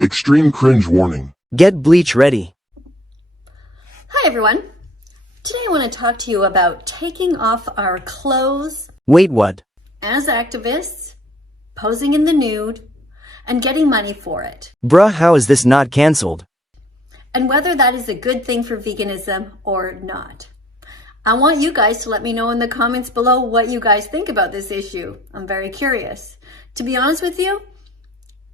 Extreme cringe warning. Get bleach ready. Hi everyone. Today I want to talk to you about taking off our clothes Wait, what? as activists, posing in the nude, and getting money for it. Bruh, how is this not cancelled? And whether that is a good thing for veganism or not. I want you guys to let me know in the comments below what you guys think about this issue. I'm very curious. To be honest with you,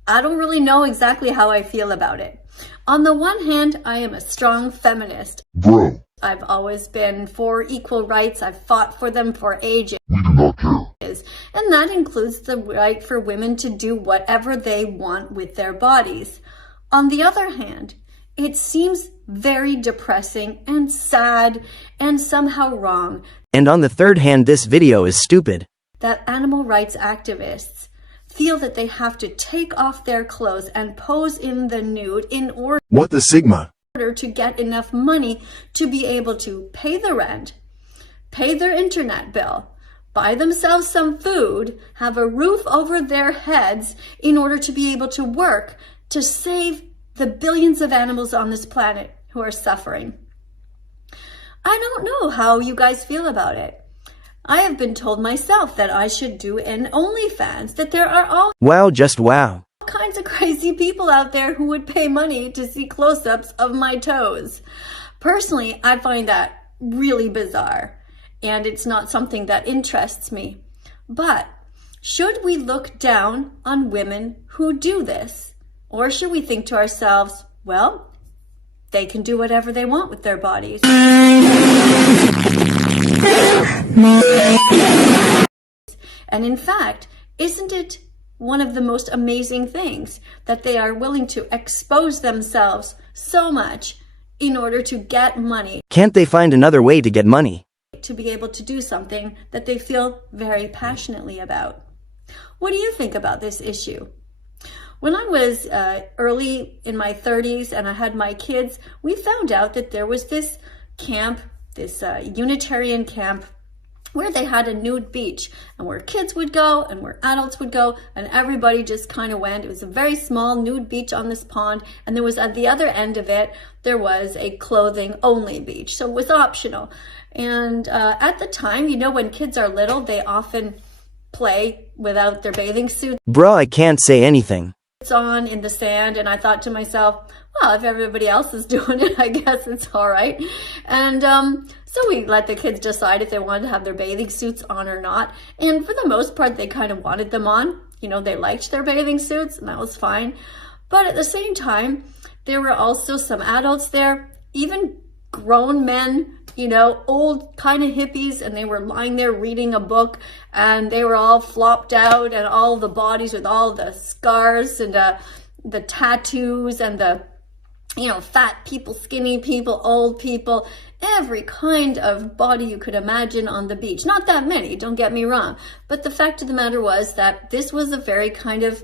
I don't really know exactly how I feel about it. On the one hand, I am a strong feminist. Bro, I've always been for equal rights. I've fought for them for ages. we do not care. And that includes the right for women to do whatever they want with their bodies. On the other hand, it seems very depressing and sad and somehow wrong And on the third hand, this video is stupid. that animal rights activists feel that they have to take off their clothes and pose in the nude in What the Sigma? order to get enough money to be able to pay the rent, pay their internet bill, buy themselves some food, have a roof over their heads in order to be able to work to save the billions of animals on this planet who are suffering. I don't know how you guys feel about it. I have been told myself that I should do an OnlyFans, that there are all Wow, just wow. kinds of crazy people out there who would pay money to see close-ups of my toes. Personally, I find that really bizarre, and it's not something that interests me. But should we look down on women who do this? Or should we think to ourselves, well, they can do whatever they want with their bodies? And in fact, isn't it one of the most amazing things that they are willing to expose themselves so much in order to get money, Can't they find another way to get money? to be able to do something that they feel very passionately about? What do you think about this issue? When I was early in my 30s and I had my kids, we found out that there was this camp, this Unitarian camp, where they had a nude beach and where kids would go and where adults would go, and everybody just kind of went. It was a very small nude beach on this pond, and there was at the other end of it, there was a clothing only beach. So it was optional. And at the time, you know, when kids are little, they often play without their bathing suits Bruh, I can't say anything. on in the sand, and I thought to myself, well, if everybody else is doing it, I guess it's all right. And so we let the kids decide if they wanted to have their bathing suits on or not. And for the most part, they kind of wanted them on. You know, they liked their bathing suits, and that was fine. But at the same time, there were also some adults there, even grown men, you know, old kind of hippies, and they were lying there reading a book, and they were all flopped out, and all the bodies with all the scars and the tattoos and the, you know, fat people, skinny people, old people, every kind of body you could imagine on the beach. Not that many, don't get me wrong, but the fact of the matter was that this was a very kind of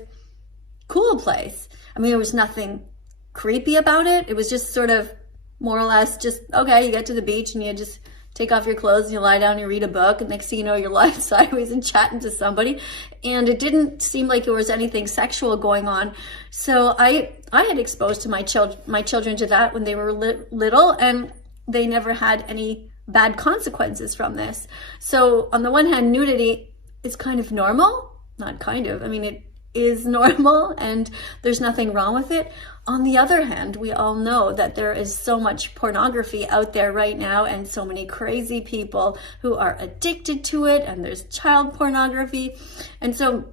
cool place. I mean, there was nothing creepy about it. It was just sort of more or less just, okay, you get to the beach and you just take off your clothes and you lie down and you read a book, and next thing you know, you're lying sideways and chatting to somebody. And it didn't seem like there was anything sexual going on. So I had exposed to my children to that when they were little, and they never had any bad consequences from this. So on the one hand, nudity is kind of normal. Not kind of, I mean, it is normal and there's nothing wrong with it. On the other hand, we all know that there is so much pornography out there right now, and so many crazy people who are addicted to it, and there's child pornography. And so,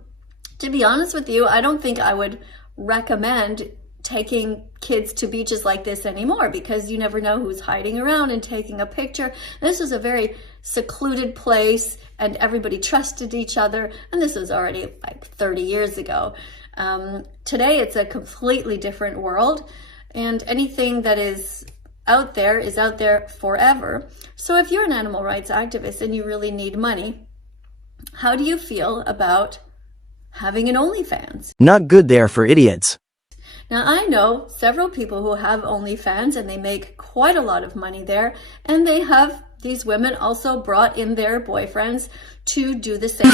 to be honest with you, I don't think I would recommend taking kids to beaches like this anymore, because you never know who's hiding around and taking a picture. This was a very secluded place, and everybody trusted each other, and this was already like 30 years ago. Today it's a completely different world, and anything that is out there forever. So if you're an animal rights activist and you really need money, how do you feel about having an OnlyFans? Not good there for idiots. Now, I know several people who have OnlyFans, and they make quite a lot of money there, and these women also brought in their boyfriends to do the same.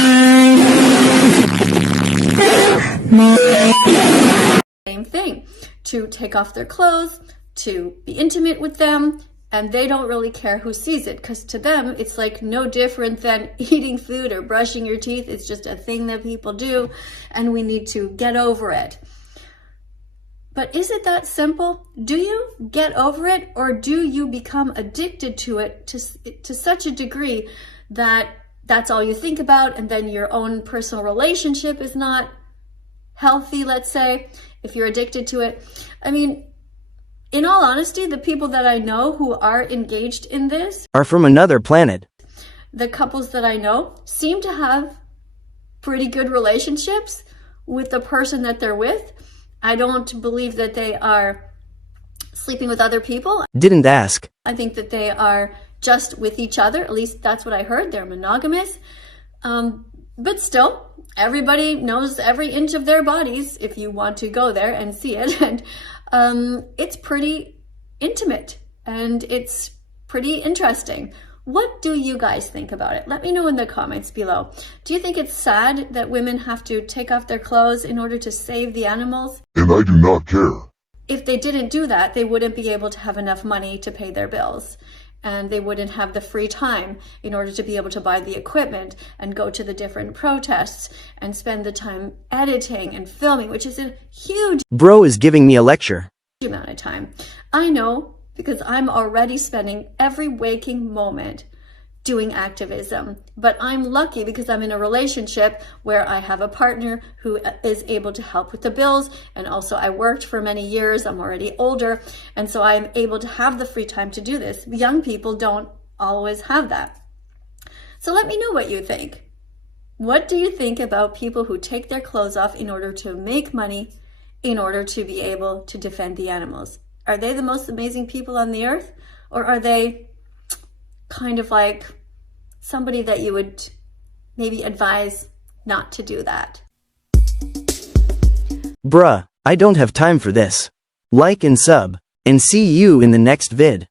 same thing, to take off their clothes, to be intimate with them, and they don't really care who sees it, because to them it's like no different than eating food or brushing your teeth. It's just a thing that people do, and we need to get over it. But is it that simple? Do you get over it, or do you become addicted to it to such a degree that that's all you think about, and then your own personal relationship is not healthy, let's say, if you're addicted to it? I mean, in all honesty, the people that I know who are engaged in this Are from another planet. the couples that I know seem to have pretty good relationships with the person that they're with. I don't believe that they are sleeping with other people. Didn't ask. I think that they are just with each other. At least that's what I heard. They're monogamous. But still, everybody knows every inch of their bodies if you want to go there and see it. And it's pretty intimate and it's pretty interesting. What do you guys think about it? Let me know in the comments below. Do you think it's sad that women have to take off their clothes in order to save the animals? And I do not care. If they didn't do that, they wouldn't be able to have enough money to pay their bills. And they wouldn't have the free time in order to be able to buy the equipment and go to the different protests and spend the time editing and filming, which is a huge Bro is giving me a lecture. amount of time. I know, because I'm already spending every waking moment doing activism. But I'm lucky because I'm in a relationship where I have a partner who is able to help with the bills. And also I worked for many years. I'm already older. And so I'm able to have the free time to do this. Young people don't always have that. So let me know what you think. What do you think about people who take their clothes off in order to make money, in order to be able to defend the animals? Are they the most amazing people on the earth? Or are they kind of like somebody that you would maybe advise not to do that? Bruh, I don't have time for this. Like and sub, and see you in the next vid.